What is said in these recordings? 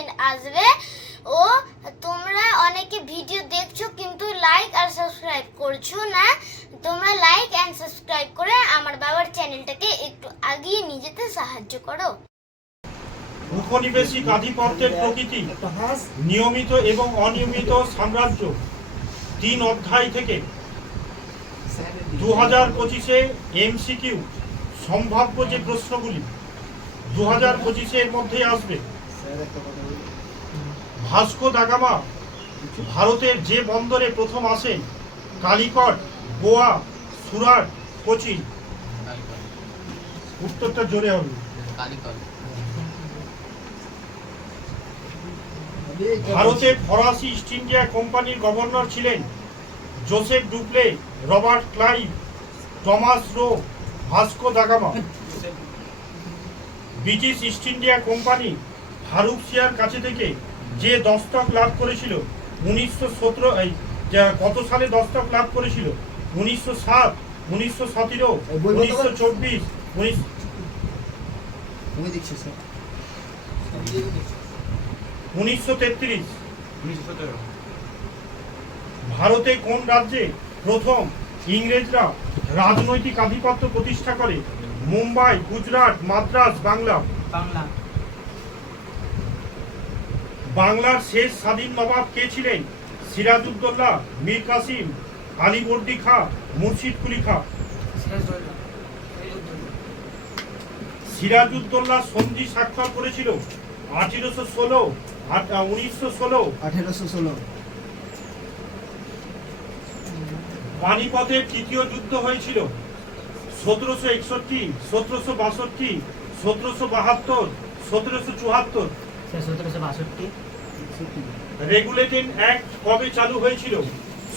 Notification আসবে। ও তোমরা অনেকে ভিডিও দেখছো কিন্তু লাইক আর সাবস্ক্রাইব করছো না। তোমরা লাইক এন্ড সাবস্ক্রাইব করে আমার বাবার চ্যানেলটাকে একটু এগিয়ে নিয়ে যেতে সাহায্য করো। উপনিবেশিক আধিপত্যের প্রকৃতি, নিয়মিত এবং অনিয়মিত সাম্রাজ্য, 3 অধ্যায় থেকে 2025-এ এমসিকিউ সম্ভাব্য যে প্রশ্নগুলি 2025-এর মধ্যে আসবে। ভাস্কো দা গামা ভারতের যে বন্দরে প্রথম আসেন? কালিকট, গোয়া, সুরাট, কোচিন। উত্তরটা জোরে হবে। ভারতে ফরাসি ইস্ট ইন্ডিয়া কোম্পানির গভর্নর ছিলেন Joseph Dupleix, Robert Clive, Thomas Roe, Vasco da Gama. British East India Company Farrukhsiyar কাছে থেকে যে দস্তক লাভ করেছিল 1917, কত সালে দস্তক লাভ করেছিল? 1907, 1917, 1924, 1933। ভারতে কোন রাজ্যে প্রথম ইংরেজরা রাজনৈতিক আধিপত্য প্রতিষ্ঠা করে? মুম্বাই, গুজরাট, মাদ্রাজ, বাংলা। বাংলার শেষ স্বাধীন নবাব কে ছিলেন? সিরাজউদ্দৌলা, মীর কাসিম, আলীবর্দী খাঁ, মুর্শিদ কুলি খাঁ। সিরাজউদ্দৌলা সন্ধি স্বাক্ষর করেছিল 1816, 1916, 1816। পানিপথের তৃতীয় যুদ্ধ হয়েছিল 1761, 1762, 1772, 1774। 1762। রেগুলেটিং অ্যাক্ট কবে চালু হয়েছিল?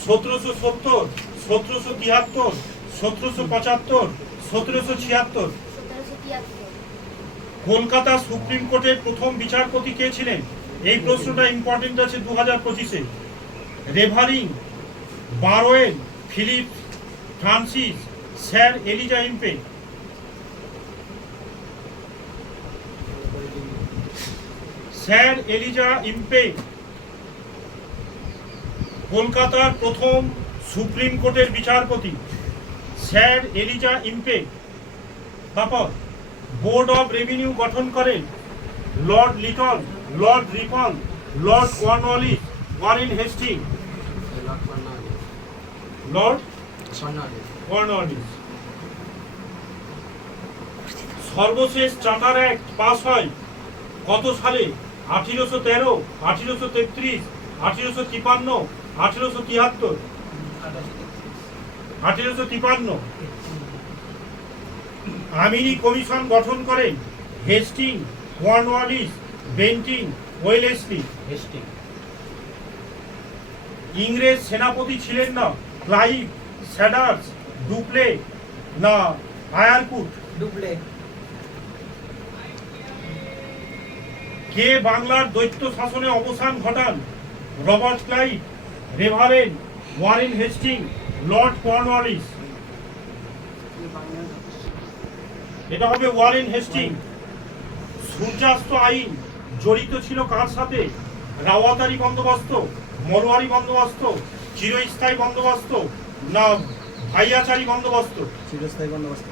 1770, 1773, 1775, 1776। কলকাতা সুপ্রিম কোর্টের প্রথম বিচারপতি কে ছিলেন? এই প্রশ্নটা ইম্পর্টেন্ট আছে 2025-এ। Reverend, Barwell, Philip Francis, Sir Elijah Impey. Sir Elijah Impey কলকাতার প্রথম সুপ্রিম কোর্টের বিচারপতি। Sir Elijah Impey. তারপর বোর্ড অফ রেভিনিউ গঠন করেন Lord Lytton, Lord Ripon, Lord Cornwallis, Warren Hastings. Lord Cornwallis. সর্বশেষ চার্টার অ্যাক্ট পাস হয় কত সালে? 1813, 1833, 1853, 1873। 1853। আমিনি কমিশন গঠন করেন হেস্টিং, কর্নওয়ালিস, বেন্টিং, ওয়েলেসলি। ইংরেজ সেনাপতি ছিলেন না ক্লাইভ, স্যাডার্স, ডুপ্লে না আয়ারকুট? ডুপ্লে। কে বাংলার দৈত্য শাসনে অবসান ঘটান? Robert Clive, Reverend Warren Hastings, Lord Cornwallis. এটা হবে ওয়ারেন হেস্টিং। সূর্যাস্ত আইন জড়িত ছিল কার সাথে? রাওয়াতারি বন্দোবস্ত, মরওয়ারি বন্দোবস্ত, চিরস্থায়ী বন্দোবস্ত না ভাইয়াচারী বন্দোবস্ত? চিরস্থায়ী বন্দোবস্ত।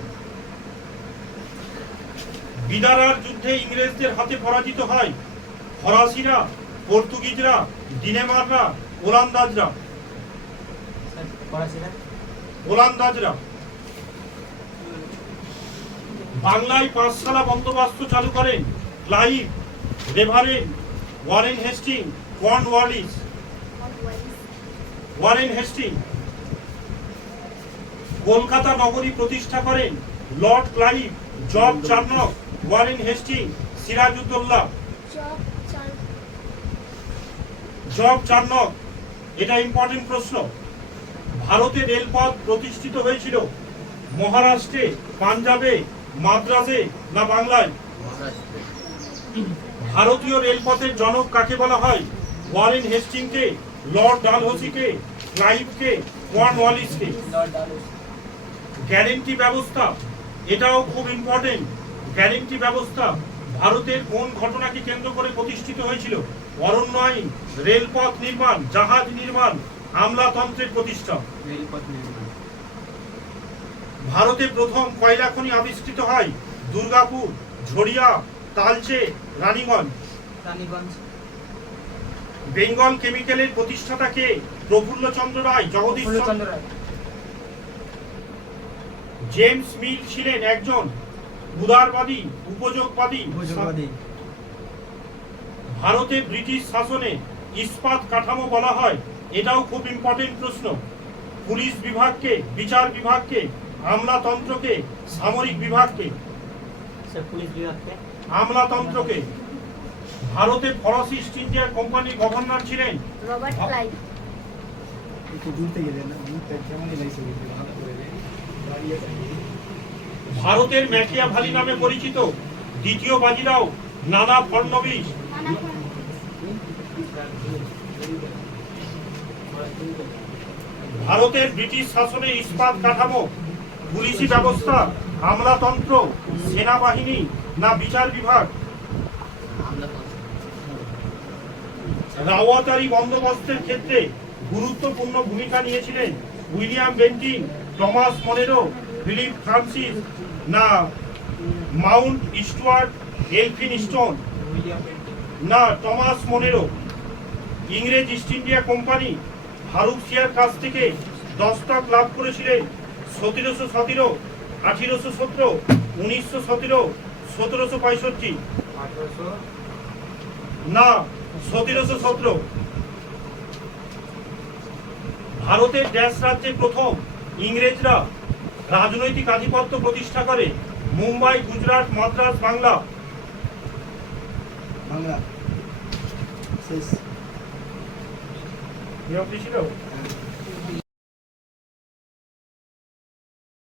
বিদারার যুদ্ধে ইংরেজদের হাতে পরাজিত হয় ফরাসিরা, পর্তুগিজরা, ডিনেমাররা, ওলান্দাজরা? ওলান্দাজরা। বাংলায় পাঁচশালা বন্দোবস্ত চালু করেন Clive, Reverend Warren Hastings, Cornwallis? Warren Hastings. Kolkata নগরী প্রতিষ্ঠা করেন Lord Clive, Job Charnock, Warren Hastings, Sirajuddaula? Job Charnock. এটা ইম্পর্টেন্ট প্রশ্ন। ভারতে রেলপথ প্রতিষ্ঠিত হয়েছিল মহারাষ্ট্রে, পাঞ্জাবে, মাদ্রাজে না বাংলায়? ভারতীয় রেলপথের জনক কাকে বলা হয়? ওয়ারেন হেস্টিংকে, লর্ড ডালহৌসিকে, ক্লাইভকে, কর্নওয়ালিসকে? গ্যারেন্টি ব্যবস্থা, এটাও খুব ইম্পর্টেন্ট। গ্যারেন্টি ব্যবস্থা ভারতের কোন ঘটনাকে কেন্দ্র করে প্রতিষ্ঠিত হয়েছিল? অরণ্য আইন, রেলপথ নির্মাণ, জাহাজ নির্মাণ, আমলাতন্ত্রের প্রতিষ্ঠা। রেলপথ নির্মাণ। ভারতে প্রথম কয়লা খনি আবিষ্কৃত হয়? দুর্গাপুর, ঝরিয়া, তালচে, রানীগঞ্জ। রানীগঞ্জ। বেঙ্গল কেমিক্যালের প্রতিষ্ঠাতা কে? প্রফুল্লচন্দ্র রায়, জগদীশ চন্দ্র রায়। জেমস মিল ছিলেন একজন উদারবাদী, উপযোগবাদী। উপযোগবাদী। ভারতে ব্রিটিশ শাসনে ইস্পাত কাঠামো বলা হয়, এটাও খুব ইম্পর্টেন্ট প্রশ্ন। পুলিশ বিভাগকে, বিচার বিভাগকে, আমলাতন্ত্রকে, সামরিক বিভাগকে? স্যার পুলিশ বিভাগকে। আমলাতন্ত্রকে। ভারতে ফরাসি ইস্ট ইন্ডিয়া কোম্পানির গভর্নর ছিলেন? Robert Clive. একটু দূরতে গেলেন না, মুখটা কেমনই লাগছে ভালো করে দাঁড়িয়ে দাঁড়িয়ে। ভারতের ম্যাকিয়াভেলি নামে পরিচিত দ্বিতীয় বাজিরাও নানা ফড়নবিস। ভারতের ব্রিটিশ শাসনে ইস্পাত কাঠামো, পুলিশি ব্যবস্থা, আমলাতন্ত্র, সেনাবাহিনী না বিচার বিভাগ? রাওয়াতারি বন্দোবস্তের ক্ষেত্রে গুরুত্বপূর্ণ ভূমিকা নিয়েছিলেন William Bentinck, Thomas Monero, Philip Francis না মাউন্ট স্টুয়ার্ট এলফিনস্টোন? না টমাস মনেরো। ইংরেজ ইস্ট ইন্ডিয়া কোম্পানি ফারুক সিয়ার কাছ থেকে দস্তক লাভ করেছিলেন 1717, 1817, 1917, 1765? না 1717। ভারতের ড্যাশ রাজ্যে প্রথম ইংরেজরা রাজনৈতিক আধিপত্য প্রতিষ্ঠা করে? মুম্বাই, গুজরাট, মাদ্রাজ, বাংলা? বাংলা। শেষ। নিয়ম ছিল? হ্যাঁ।